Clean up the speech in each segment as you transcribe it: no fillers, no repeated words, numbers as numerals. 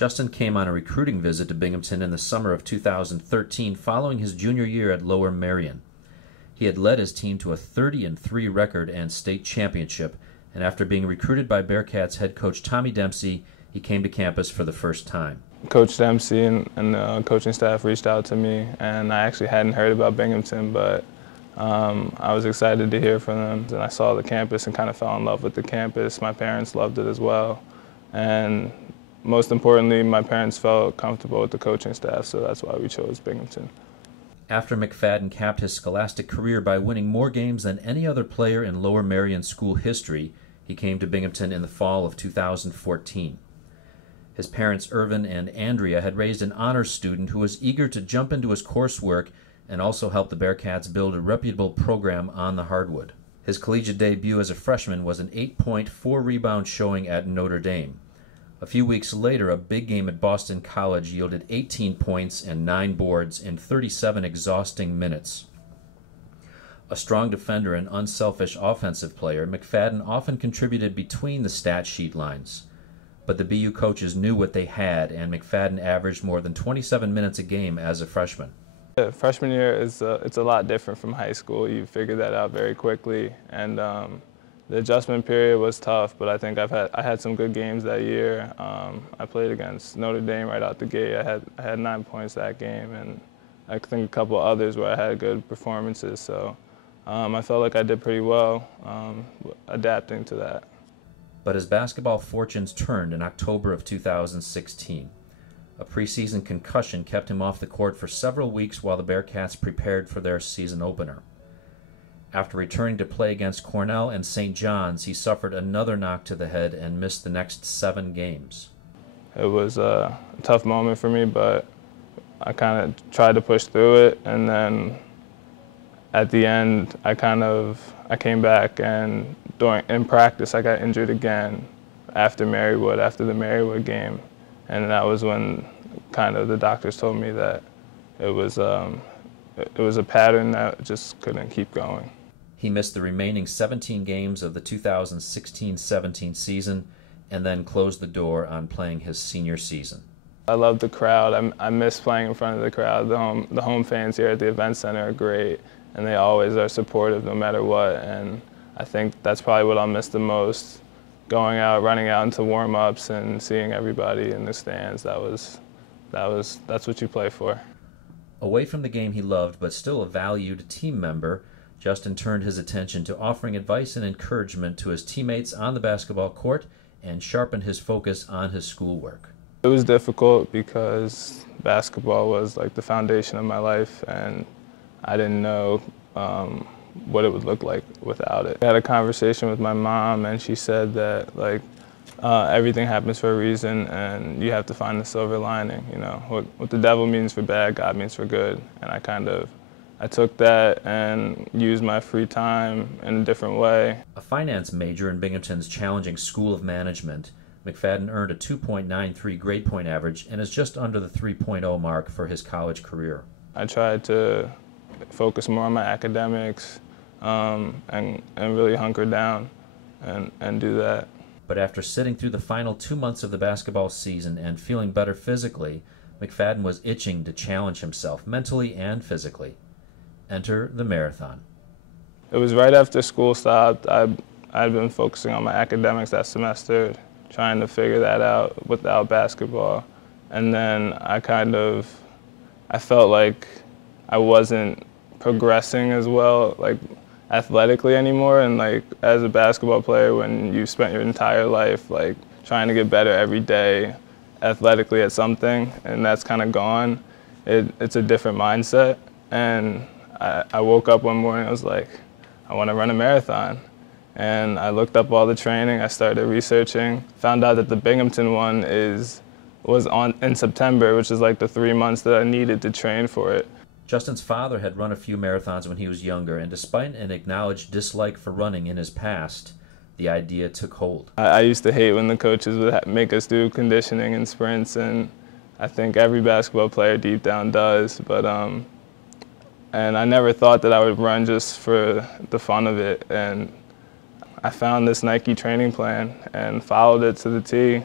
Justin came on a recruiting visit to Binghamton in the summer of 2013 following his junior year at Lower Merion. He had led his team to a 30-3 record and state championship, and after being recruited by Bearcats head coach Tommy Dempsey, he came to campus for the first time. Coach Dempsey and the coaching staff reached out to me, and I actually hadn't heard about Binghamton, but I was excited to hear from them. And I saw the campus and kind of fell in love with the campus. My parents loved it as well. And most importantly, my parents felt comfortable with the coaching staff, so that's why we chose Binghamton. After McFadden capped his scholastic career by winning more games than any other player in Lower Merion school history, he came to Binghamton in the fall of 2014. His parents, Irvin and Andrea, had raised an honors student who was eager to jump into his coursework and also help the Bearcats build a reputable program on the hardwood. His collegiate debut as a freshman was an 8-point, 4-rebound showing at Notre Dame. A few weeks later, a big game at Boston College yielded 18 points and 9 boards in 37 exhausting minutes. A strong defender and unselfish offensive player, McFadden often contributed between the stat sheet lines. But the BU coaches knew what they had, and McFadden averaged more than 27 minutes a game as a freshman. Freshman year it's a lot different from high school. You figure that out very quickly, and the adjustment period was tough. But I think I had some good games that year. I played against Notre Dame right out the gate. I had 9 points that game, and I think a couple others where I had good performances. So I felt like I did pretty well adapting to that. But his basketball fortunes turned in October of 2016. A preseason concussion kept him off the court for several weeks while the Bearcats prepared for their season opener. After returning to play against Cornell and St. John's, he suffered another knock to the head and missed the next 7 games. It was a tough moment for me, but I kind of tried to push through it, and then at the end, I came back, and in practice, I got injured again after the Marywood game, and that was when kind of the doctors told me that it was a pattern that just couldn't keep going. He missed the remaining 17 games of the 2016-17 season, and then closed the door on playing his senior season. I love the crowd. I miss playing in front of the crowd. The home fans here at the event center are great, and they always are supportive no matter what. And I think that's probably what I'll miss the most. Going out, running out into warm-ups, and seeing everybody in the stands. That's what you play for. Away from the game he loved, but still a valued team member, Justin turned his attention to offering advice and encouragement to his teammates on the basketball court and sharpened his focus on his schoolwork. It was difficult because basketball was like the foundation of my life, and I didn't know what it would look like without it. I had a conversation with my mom, and she said that everything happens for a reason, and you have to find the silver lining. You know, what the devil means for bad, God means for good. And I took that and used my free time in a different way. A finance major in Binghamton's challenging School of Management, McFadden earned a 2.93 grade point average and is just under the 3.0 mark for his college career. I tried to focus more on my academics and really hunker down and do that. But after sitting through the final 2 months of the basketball season and feeling better physically, McFadden was itching to challenge himself mentally and physically. Enter the marathon. It was right after school stopped. I'd been focusing on my academics that semester, trying to figure that out without basketball. And then I felt like I wasn't progressing as well, like athletically anymore. And like as a basketball player, when you spent your entire life like trying to get better every day athletically at something, and that's kind of gone, it's a different mindset. And I woke up one morning, I was like, I want to run a marathon. And I looked up all the training, I started researching, found out that the Binghamton one was in September, which is like the 3 months that I needed to train for it. Justin's father had run a few marathons when he was younger, and despite an acknowledged dislike for running in his past, the idea took hold. I used to hate when the coaches would make us do conditioning and sprints, and I think every basketball player deep down does, but and I never thought that I would run just for the fun of it. And I found this Nike training plan and followed it to the T,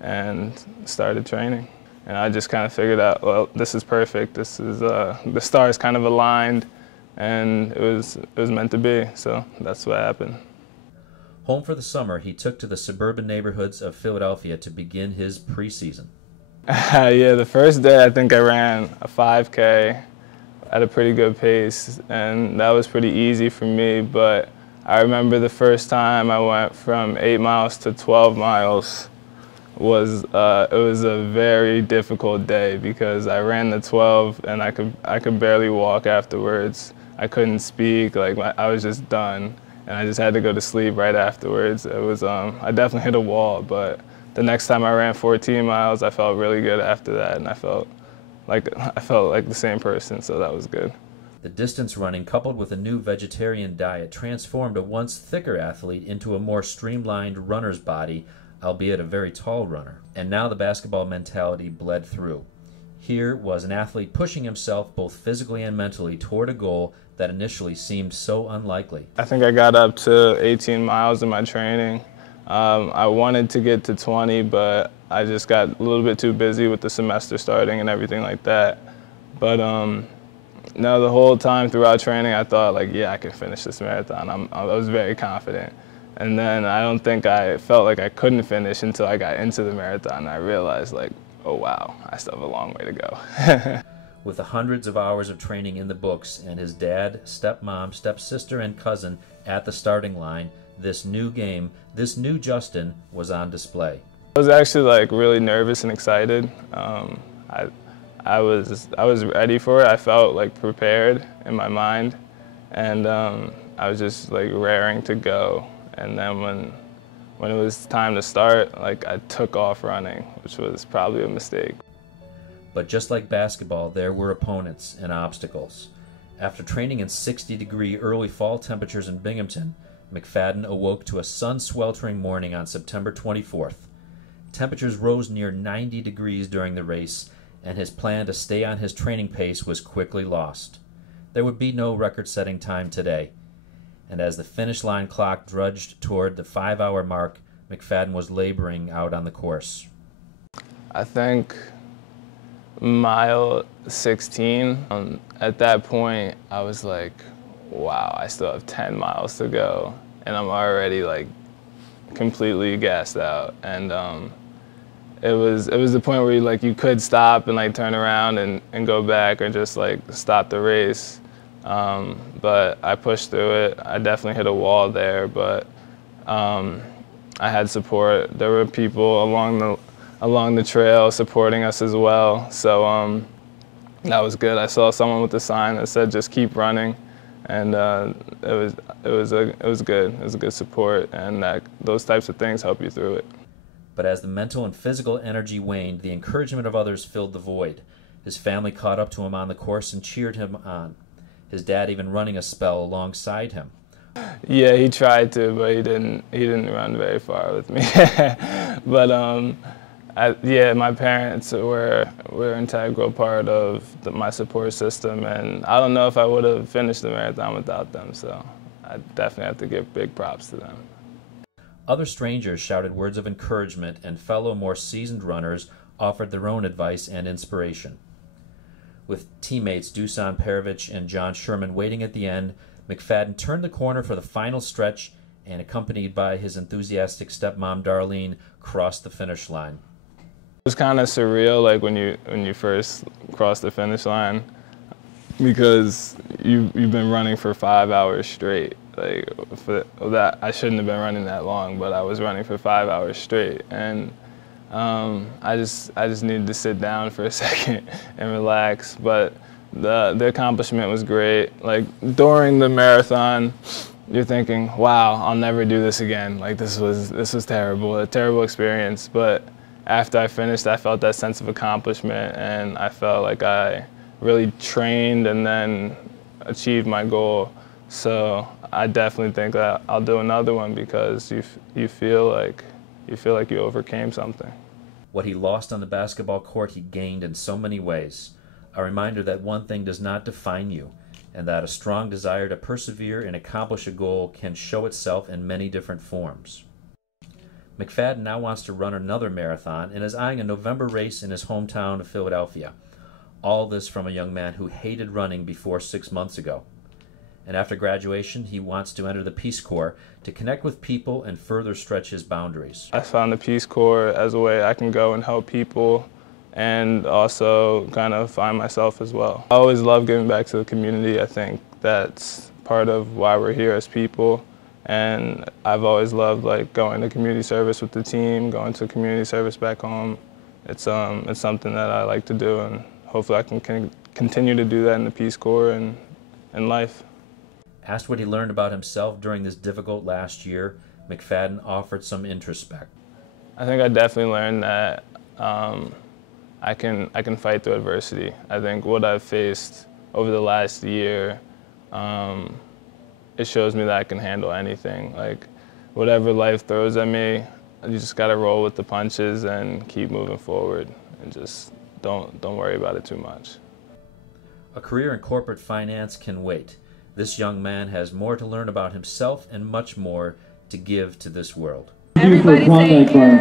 and started training. And I just kind of figured out, well, this is perfect. This is the stars kind of aligned, and it was meant to be. So that's what happened. Home for the summer, he took to the suburban neighborhoods of Philadelphia to begin his preseason. Yeah, the first day I think I ran a 5K at a pretty good pace, and that was pretty easy for me. But I remember the first time I went from 8 miles to 12 miles it was a very difficult day because I ran the 12 and I could barely walk afterwards. I couldn't speak, like I was just done, and I just had to go to sleep right afterwards. It was I definitely hit a wall, but the next time I ran 14 miles, I felt really good after that, and I felt like the same person, so that was good. The distance running, coupled with a new vegetarian diet, transformed a once thicker athlete into a more streamlined runner's body, albeit a very tall runner. And now the basketball mentality bled through. Here was an athlete pushing himself both physically and mentally toward a goal that initially seemed so unlikely. I think I got up to 18 miles in my training. I wanted to get to 20, but I just got a little bit too busy with the semester starting and everything like that. But no, the whole time throughout training, I thought, like, yeah, I can finish this marathon. I was very confident. And then I don't think I felt like I couldn't finish until I got into the marathon. I realized, like, oh, wow, I still have a long way to go. With the hundreds of hours of training in the books and his dad, stepmom, stepsister, and cousin at the starting line, this new game, this new Justin was on display. I was actually like really nervous and excited. I was ready for it. I felt like prepared in my mind, and I was just like raring to go. And then when it was time to start, like I took off running, which was probably a mistake. But just like basketball, there were opponents and obstacles. After training in 60-degree early fall temperatures in Binghamton, McFadden awoke to a sun-sweltering morning on September 24th. Temperatures rose near 90 degrees during the race, and his plan to stay on his training pace was quickly lost. There would be no record-setting time today, and as the finish line clock drudged toward the 5-hour mark, McFadden was laboring out on the course. I think mile 16, at that point, I was like, wow, I still have 10 miles to go, and I'm already like completely gassed out. And it was the point where you could stop and like turn around and go back or just like stop the race. But I pushed through it. I definitely hit a wall there, but I had support. There were people along the trail supporting us as well. So that was good. I saw someone with a sign that said "Just keep running." And it was good. It was a good support, and those types of things help you through it. But as the mental and physical energy waned, the encouragement of others filled the void. His family caught up to him on the course and cheered him on. His dad even running a spell alongside him. Yeah, he tried to, but he didn't run very far with me. But yeah, my parents were an integral part of my support system, and I don't know if I would have finished the marathon without them, so I definitely have to give big props to them. Other strangers shouted words of encouragement, and fellow more seasoned runners offered their own advice and inspiration. With teammates Dusan Perovic and John Sherman waiting at the end, McFadden turned the corner for the final stretch and, accompanied by his enthusiastic stepmom Darlene, crossed the finish line. It was kind of surreal, like when you first cross the finish line, because you've been running for 5 hours straight. Like for that, I shouldn't have been running that long, but I was running for 5 hours straight, and I just needed to sit down for a second and relax. But the accomplishment was great. Like during the marathon, you're thinking, wow, I'll never do this again. Like this was terrible, a terrible experience. But after I finished, I felt that sense of accomplishment, and I felt like I really trained and then achieved my goal. So I definitely think that I'll do another one because you feel like you overcame something. What he lost on the basketball court, he gained in so many ways. A reminder that one thing does not define you, and that a strong desire to persevere and accomplish a goal can show itself in many different forms. McFadden now wants to run another marathon and is eyeing a November race in his hometown of Philadelphia. All this from a young man who hated running before 6 months ago. And after graduation, he wants to enter the Peace Corps to connect with people and further stretch his boundaries. I found the Peace Corps as a way I can go and help people and also kind of find myself as well. I always love giving back to the community. I think that's part of why we're here as people. And I've always loved going to community service with the team, going to community service back home. It's something that I like to do, and hopefully I can continue to do that in the Peace Corps and in life. Asked what he learned about himself during this difficult last year, McFadden offered some introspect. I think I definitely learned that I can fight through adversity. I think what I've faced over the last year, it shows me that I can handle anything. Whatever life throws at me, you just gotta roll with the punches and keep moving forward, and just don't worry about it too much. A career in corporate finance can wait. This young man has more to learn about himself and much more to give to this world. Everybody say here.